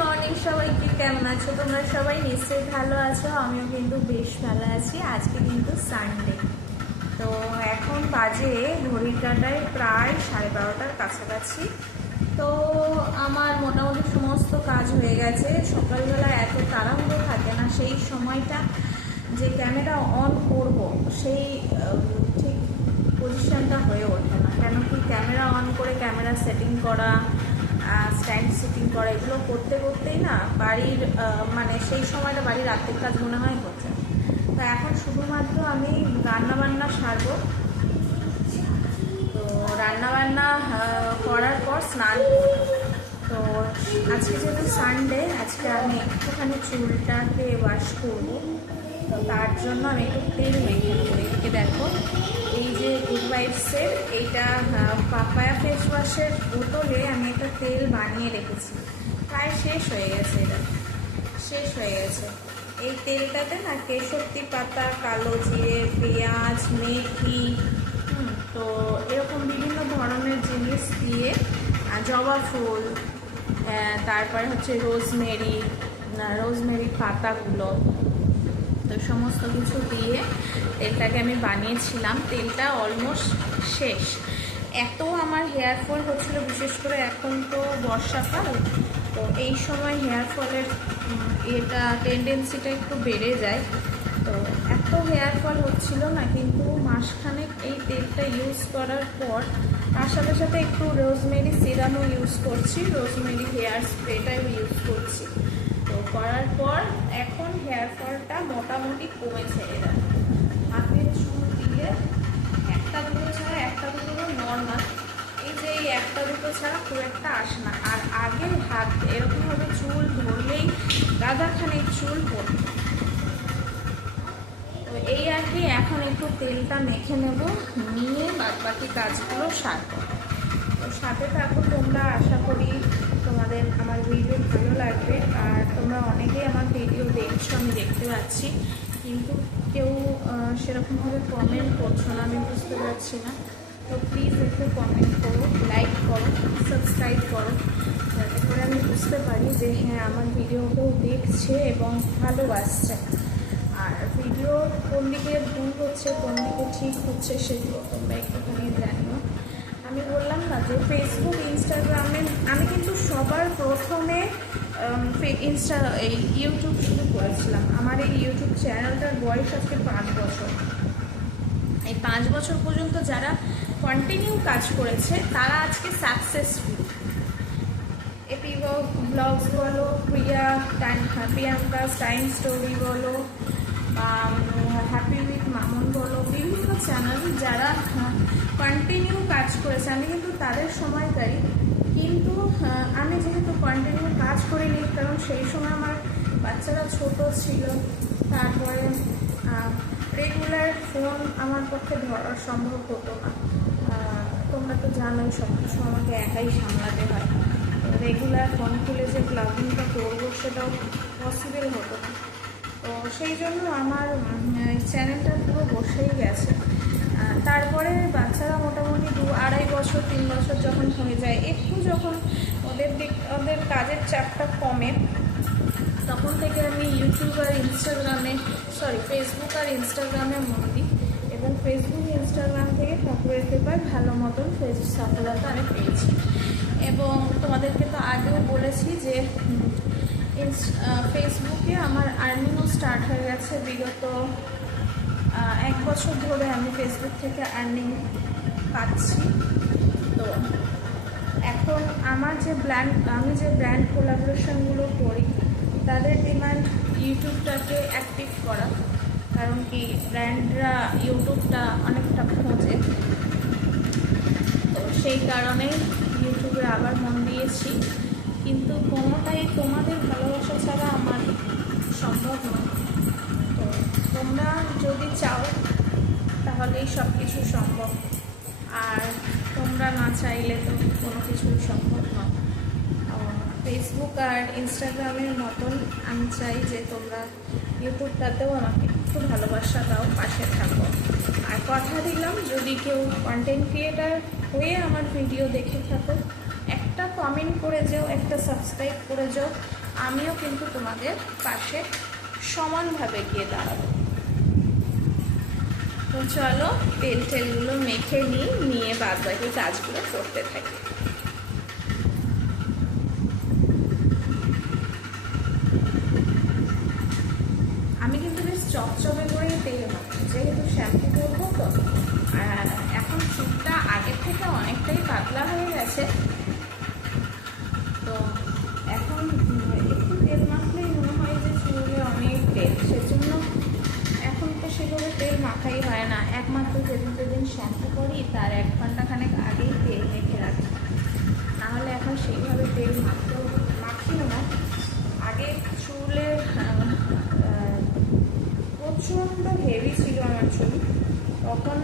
Morning সবাইকে, কেমন আছো তোমরা? সবাই নিশ্চয়ই ভালো আছো, আমিও কিন্তু বেশ ভালো আছি। আজকে কিন্তু সানডে, তো এখন বাজে ঘড়ির কাঁটায় প্রায় 12:30টার কাছাকাছি। তো আমার মোটামুটি সমস্ত কাজ হয়ে গেছে। সকালবেলা এত তাড়াহুড়ো থাকে না, সেই সময়টা যে ক্যামেরা অন করব সেই ঠিক পজিশনটা হয়ে ওঠে না। কেন কি, ক্যামেরা অন করে ক্যামেরা সেটিং করা, স্ট্যান্ড সেটিং করা, এগুলো করতে করতেই না বাড়ির মানে সেই সময়টা বাড়ির আর্থিক কাজ মনে হয় হচ্ছে। তো এখন শুধুমাত্র আমি রান্নাবান্না সারবো। তো রান্নাবান্না করার পর স্নান করবো। তো আজকে যেহেতু সানডে, আজকে আমি একটুখানি চুলটাকে ওয়াশ করবো। তো তার জন্য আমি একটু তেল মেখে নেবো। এদিকে দেখো, এই যে গুড ভাইবসের এইটা পাপায়া ফেস ওয়াশের বোতলে আমি একটা তেল বানিয়ে রেখেছি, প্রায় শেষ হয়ে গেছে। এটা শেষ হয়ে গেছে। এই তেলটাতে না কেশরতি পাতা, কালো জিরে, পেঁয়াজ, মেথি, তো এরকম বিভিন্ন ধরনের জিনিস দিয়ে, জবা ফুল, তারপরে হচ্ছে রোজমেরি পাতাগুলো, তো সমস্ত কিছু দিয়ে তেলটাকে আমি বানিয়েছিলাম। তেলটা অলমোস্ট শেষ। এত আমার হেয়ার ফল হচ্ছিলো, বিশেষ করে এখন তো বর্ষাকাল, তো এই সময় হেয়ার ফলের এটা টেন্ডেন্সিটা একটু বেড়ে যায়। তো এত হেয়ার ফল হচ্ছিল না, কিন্তু মাসখানেক এই তেলটা ইউজ করার পর তার সাথে সাথে একটু রোজমেরি সিরামও ইউজ করছি, রোজমেরি হেয়ার স্প্রেটাও ইউজ করছি। তো করার পর এখন হেয়ার ফলটা মোটামুটি কমেছে। এরা হাতের চুল দিলে একটা দুটো নর্মাল, এই যে এই একটা দুটো ছাড়া খুব একটা আসে না। আর আগে হাত এরকমভাবে চুল ধরলেই গাদাখানেক চুল পড়ত। তো এই আর কি, এখন একটু তেলটা মেখে নেব, নিয়ে বাকি কাজগুলো সারবো। তো সাথে থাকো তোমরা, আশা করি তোমাদের আমার ভিডিও ভালো লাগবে। আর তোমরা অনেকেই আমার ভিডিও দেখছো, আমি দেখতে পাচ্ছি, কিন্তু কেউ সেরকমভাবে কমেন্ট করছো না, আমি বুঝতে পারছি না। তো প্লিজ একটু কমেন্ট করো, লাইক করো, সাবস্ক্রাইব করো, যাতে করে আমি বুঝতে পারি যে হ্যাঁ, আমার ভিডিও কেউ দেখছে এবং ভালোবাসছে। আর ভিডিও কোন দিকে ভুল হচ্ছে, কোন দিকে ঠিক হচ্ছে, সেগুলো তোমরা একটুখানি জানিও। আমি বললাম না যে ফেসবুক, ইনস্টাগ্রামে আমি কিন্তু সবার প্রথমে এই ইউটিউব শুরু করেছিলাম। আমার এই ইউটিউব চ্যানেলটার বয়স আজকে 5 বছর। এই 5 বছর পর্যন্ত যারা কন্টিনিউ কাজ করেছে তারা আজকে সাকসেসফুল। এপি ব্লগস বলো, প্রিয়াঙ্কা টাইম স্টোরি বলো, হ্যাপি উইথ মামুন বলো, বিভিন্ন চ্যানেল যারা কন্টিনিউ কাজ করেছে, আমি কিন্তু তাদের সময়কারী। কিন্তু আমি যেহেতু কন্টিনিউ কাজ করিনি, কারণ সেই সময় আমার বাচ্চারা ছোট ছিল, তারপরে রেগুলার ফোন আমার পক্ষে ধরা সম্ভব হতো না। তোমরা তো জানোই, সব কিছু আমাকে একাই সামলাতে হয়। রেগুলার ফোন খুলে যে ব্লগিংটা করবো সেটাও পসিবল হতো না। তো সেই জন্য আমার চ্যানেলটা পুরো বসেই গেছে। তারপরে বাচ্চারা মোটামুটি 2-2.5 বছর 3 বছর যখন হয়ে যায়, একটু যখন ওদের কাজের চাপটা কমে, তখন থেকে আমি ফেসবুক আর ইনস্টাগ্রামে মন দিই। এবং ফেসবুক ইনস্টাগ্রাম থেকে ঠাকুরের কৃপায় ভালো মতন সফলতা আমি পেয়েছি। এবং তোমাদেরকে তো আগেও বলেছি যে ফেসবুকে আমার আর্নিংও স্টার্ট হয়ে গেছে। বিগত 1 বছর ধরে আমি ফেসবুক থেকে আর্নিং পাচ্ছি। তো এখন আমার আমি যে ব্র্যান্ড কোলাবোরেশনগুলো করি, তাদের ডিমান্ড ইউটিউবটাকে অ্যাক্টিভ করা। কারণ কি, ব্র্যান্ডরা ইউটিউবটা অনেকটা খোঁজে। তো সেই কারণে ইউটিউবে আবার মন দিয়েছি, কিন্তু কোনোটাই তোমাদের ভালোবাসা ছাড়া আমার সম্ভব নয়। তো তোমরা যদি চাও তাহলেই সব কিছু সম্ভব, আর তোমরা না চাইলে তো কোনো কিছুই সম্ভব নয়। ফেসবুক আর ইনস্টাগ্রামের মতন আমি চাই যে তোমরা ইউটিউবটাতেও আমাকে একটু ভালোবাসা দাও, পাশে থাকো। আর কথা দিলাম, যদি কেউ কন্টেন্ট ক্রিয়েটার হয়ে আমার ভিডিও দেখে থাকো, একটা কমেন্ট করে যেও, একটা সাবস্ক্রাইব করে যেও, আমিও কিন্তু তোমাদের পাশে সমানভাবে গিয়ে দাঁড়াবো। তো চলো তেল টেলগুলো মেখে নিয়ে বাদ বাকি কাজগুলো করতে থাকি। আমি কিন্তু বেশ চপচপে করেই তেল মাখি, যেহেতু শ্যাম্পু করবো তো। আর এখন চুলটা আগের থেকে অনেকটাই পাতলা হয়ে গেছে, তো এখন একটু তেল মাখলেই মনে হয় যে চুলে অনেক তেল, সেজন্য এখন তো সেভাবে তেল মাখাই হয় না। একমাত্র যেদিন শ্যাম্পু করি তার 1 ঘন্টাখানেক আগেই তেল মেখে রাখি, নাহলে এখন সেইভাবে তেল মাখিও না। আগে চুলে প্রচণ্ড হেভি ছিল আমার চুল, তখন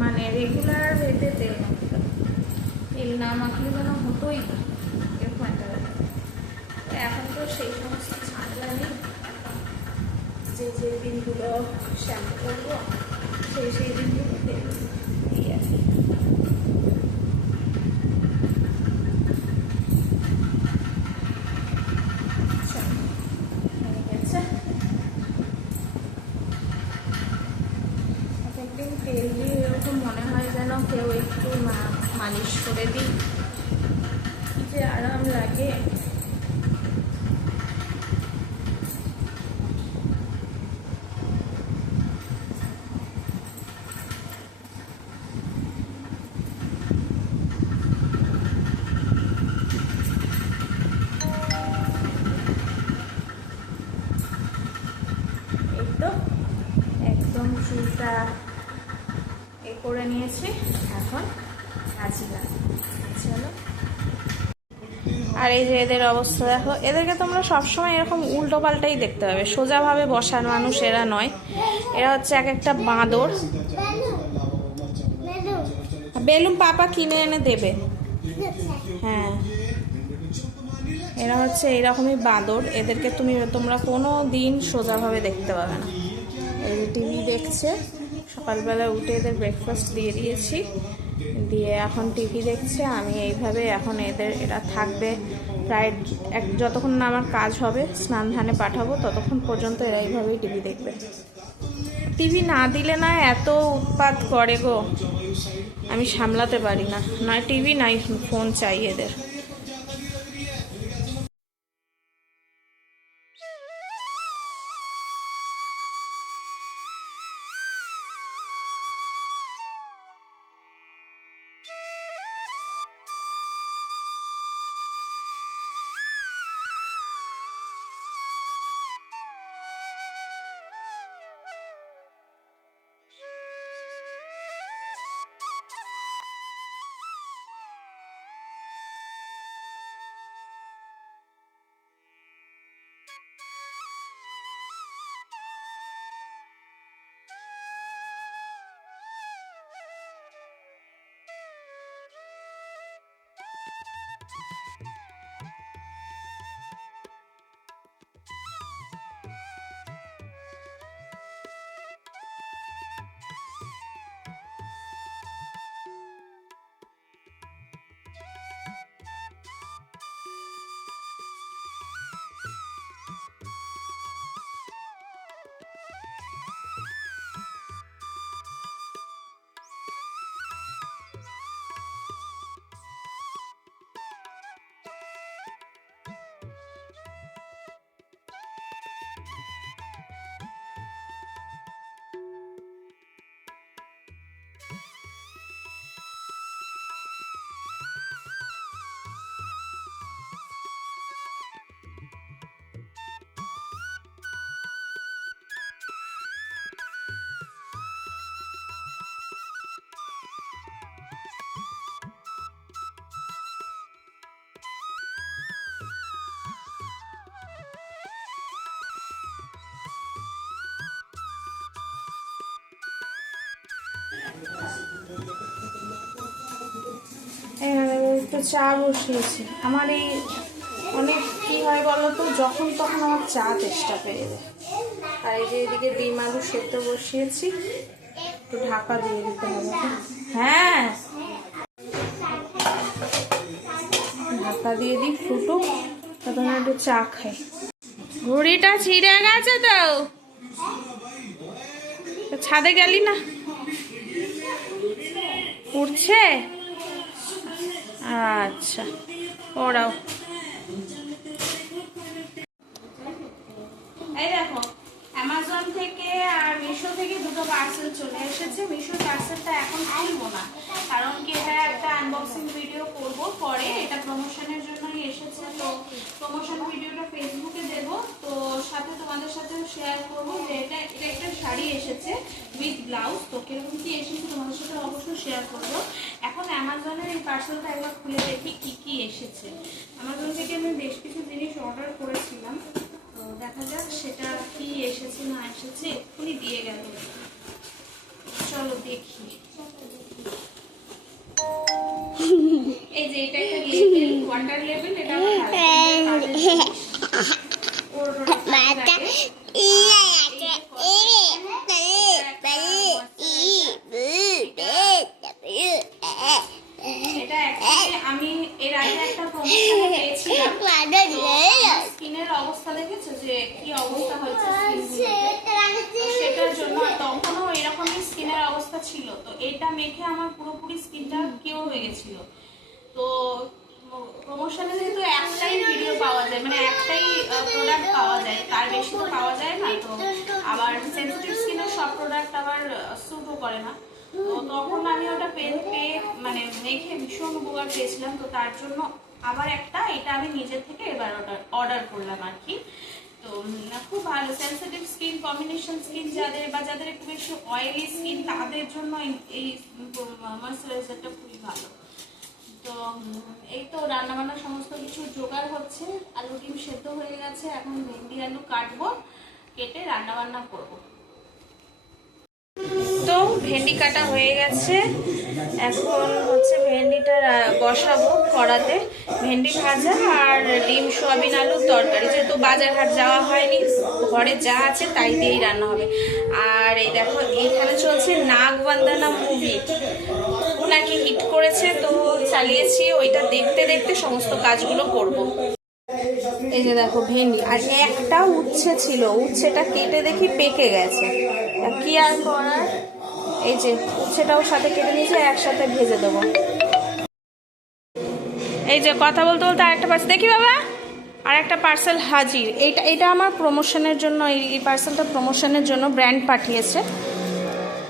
মানে রেগুলার ওয়েতে তেল মাখতাম, তেল না মাখলে যেন হতোই না এরকম একটা ব্যাপার। এখন তো সেই সমস্ত ঝামেলা নেই, যে দিনগুলো শ্যাম্পু করবো সেই দিনগুলো তেল দিয়ে আসি। তেল দিয়ে এরকম মনে হয় যেন কেউ একটু মালিশ করে দিই, যে আরাম লাগে। এই তো একদম চুলটা করে নিয়েছি, এখন কাজে লাগে। চলো, আর এই যে এদের অবস্থা দেখো, এদেরকে তোমরা সবসময় এরকম উল্টো পাল্টাই দেখতে পাবে, সোজাভাবে বসার মানুষ এরা নয়, এরা হচ্ছে এক একটা বাঁদর। বেলুন পাপা কিনে এনে দেবে, হ্যাঁ এরা হচ্ছে এইরকমই বাঁদর, এদেরকে তোমরা কোনো দিন সোজাভাবে দেখতে পাবে না। এই যে টিভি দেখছে, সকালবেলা উঠে এদের ব্রেকফাস্ট দিয়ে দিয়েছি, দিয়ে এখন টিভি দেখছে। আমি এইভাবে এখন এরা থাকবে প্রায় যতক্ষণ না আমার কাজ হবে, স্নান ধানে পাঠাবো, ততক্ষণ পর্যন্ত এরা এইভাবেই টিভি দেখবে। টিভি না দিলে না এত উৎপাত করে গো, আমি সামলাতে পারি না, নয় টিভি নাই ফোন চাই এদের। একটু চা বসিয়েছি। আমার এই অনেক কী হয় বলো তো, যখন তখন আমার চা তেষ্টা পেয়ে যায়। আর এই যে এদিকে ডিম আলু সেদ্ধ বসিয়েছি, একটু ঢাকা দিয়ে দিতে হবে। হ্যাঁ ঢাকা দিয়ে দিই ফুটুক, তখন একটু চা খাই। ঘুড়িটা ছিঁড়ে গেছে তো, ছাদে গেলি না? উঠছে? আচ্ছা, ওরাও। এই দেখো, অ্যামাজন থেকে আর মিশো থেকে দুটো পার্সেল চলে এসেছে। মিশোর পার্সেলটা এখন খুলবো না, কারণ কি এটা একটা আনবক্সিং ভিডিও করব পরে, এটা প্রমোশনের জন্যই এসেছে। তো প্রমোশন ভিডিওটা ফেসবুকে দেব, তো সাথে তোমাদের সাথে শেয়ার করব যে এটা একটা শাড়ি এসেছে উইথ ব্লাউজ। তো কিরকম কি এসেছে তোমাদের সাথে অবশ্যই শেয়ার করব। এখন অ্যামাজনের এই পার্সেলটা একবার খুলে দেখি কি কি এসেছে। অ্যামাজন থেকে আমি বেশ কিছু জিনিস অর্ডার করেছিলাম, তো দেখা যাক সেটা কি এসেছে না এসেছে। এক্ষুনি দিয়ে গেল, চলো দেখি। এই যে এটা একটা লেবেল, ওয়াটার লেবেল। এটা আমি এর আগে একটা প্রমোশনে পেয়েছিলাম। স্কিনের অবস্থা দেখেছো যে কি অবস্থা হয়েছে, সেটার জন্য তখনও এরকমই স্কিনের অবস্থা ছিল। তো এটা মেখে আমার পুরোপুরি স্কিনটা কিওর হয়ে গেছিল। তো প্রমোশনে যেহেতু একটাই ভিডিও পাওয়া যায়, মানে একটাই প্রোডাক্ট পাওয়া যায়, তার বেশি তো পাওয়া যায় না। তো আবার সেনসিটিভ স্কিনের সব প্রোডাক্ট আবার স্যুটও করে না। তো তখন আমি ওটা মানে মেখে ভীষণ উপকার পেয়েছিলাম। তো তার জন্য আবার একটা এটা আমি নিজের থেকে এবার অর্ডার করলাম আর কি। তো খুব ভালো, সেনসিটিভ স্কিন, কম্বিনেশন স্কিন যাদের, বা যাদের একটু বেশি অয়েলি স্কিন, তাদের জন্য এই ময়েশ্চারাইজারটা খুবই ভালো। তো এই তো রান্নাবান্না সমস্ত কিছু জোগাড় হচ্ছে। আলু ডিম সেদ্ধ হয়ে গেছে, এখন ভেন্ডি আলু কাটবো, কেটে রান্নাবান্না করবো। তো ভেন্ডি কাটা হয়ে গেছে, এখন হচ্ছে ভেন্ডিটা বসাবো কড়াতে। ভেন্ডি ভাজা আর ডিম সোয়াবিন আলুর তরকারি, যেহেতু বাজার হাট যাওয়া হয়নি, ঘরে যা আছে তাই দিয়েই রান্না হবে। আর এই দেখো এখানে চলছে নাগবন্দনা মুভি, নাকি হিট করেছে, তো চালিয়েছি, ওইটা দেখতে দেখতে সমস্ত কাজগুলো করব। এই যে দেখো ভেন্ডি, আর একটা উচ্ছে ছিল, উচ্ছেটা কেটে দেখি পেকে গেছে, কি আর করার। এই যে উচ্ছেটাও সাথে কেটে নিয়েছে, একসাথে ভেজে দেবো। এই যে কথা বলতে বলতে আরেকটা পার্সেল দেখি বাবা, আর একটা পার্সেল হাজির। এটা আমার প্রমোশনের জন্য, এই পার্সেলটা প্রমোশনের জন্য ব্র্যান্ড পাঠিয়েছে।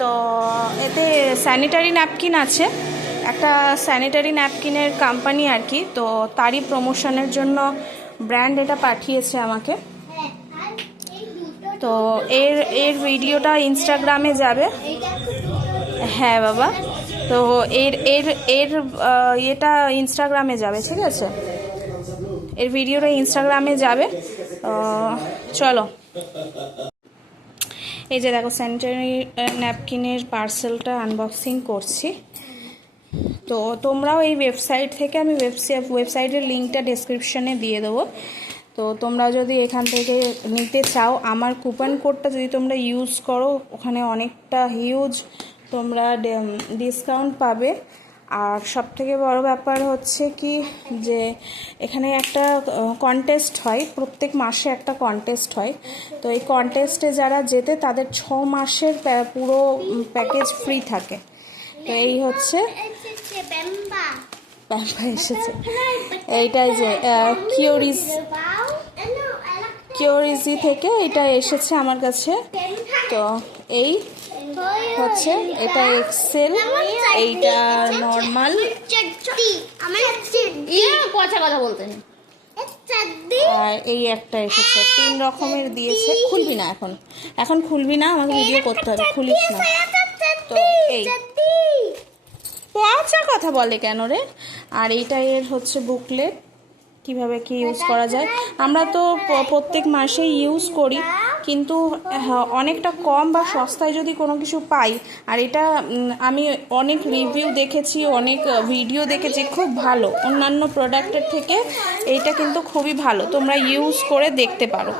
তো এতে স্যানিটারি ন্যাপকিন আছে, একটা স্যানিটারি ন্যাপকিনের কোম্পানি আর কি। তো তারই প্রমোশনের জন্য ব্র্যান্ড এটা পাঠিয়েছে আমাকে। তো এর ভিডিওটা ইনস্টাগ্রামে যাবে। হ্যাঁ বাবা, তো এটা ইনস্টাগ্রামে যাবে, ঠিক আছে? এর ভিডিওটা ইনস্টাগ্রামে যাবে। চলো, এই যে দেখো স্যানিটারি ন্যাপকিনের পার্সেলটা আনবক্সিং করছি। তো তোমরাও এই ওয়েবসাইট থেকে, আমি ওয়েবসাইটের লিঙ্কটা ডেসক্রিপশনে দিয়ে দেবো। তো তোমরা যদি এখান থেকে নিতে চাও, আমার কুপন কোডটা যদি তোমরা ইউজ করো, ওখানে অনেকটা হিউজ তোমরা ডিসকাউন্ট পাবে। আর সবথেকে বড় ব্যাপার হচ্ছে কি, যে এখানে একটা কন্টেস্ট হয়, প্রত্যেক মাসে একটা কন্টেস্ট হয়। তো এই কন্টেস্টে যারা জেতে তাদের 6 মাসের পুরো প্যাকেজ ফ্রি থাকে। তো এই হচ্ছে প্যাম্পা এসেছে, এইটাই যে কিওরিজি থেকে এটা এসেছে আমার কাছে। তো এই হচ্ছে, এটা এক্সেল, এইটা নর্মাল, কথা বলতেন। আর এই একটা এসেছে, 3 রকমের দিয়েছে। খুলবি না এখন খুলবি না, আমাকে ভিডিও করতে হবে, খুলিস না। তো এই পচা কথা বলে কেন রে। আর এইটা এর হচ্ছে বুকলেট, কিভাবে কি ইউজ করা যায়। আমরা তো প্রত্যেক মাসে ইউজ করি, কিন্তু অনেকটা কম বা সস্তায় যদি কোনো কিছু পাই। আর এটা আমি অনেক রিভিউ দেখেছি, অনেক ভিডিও দেখেছি, খুব ভালো। অন্যান্য প্রোডাক্টের থেকে এইটা কিন্তু খুবই ভালো, তোমরা ইউজ করে দেখতে পারো।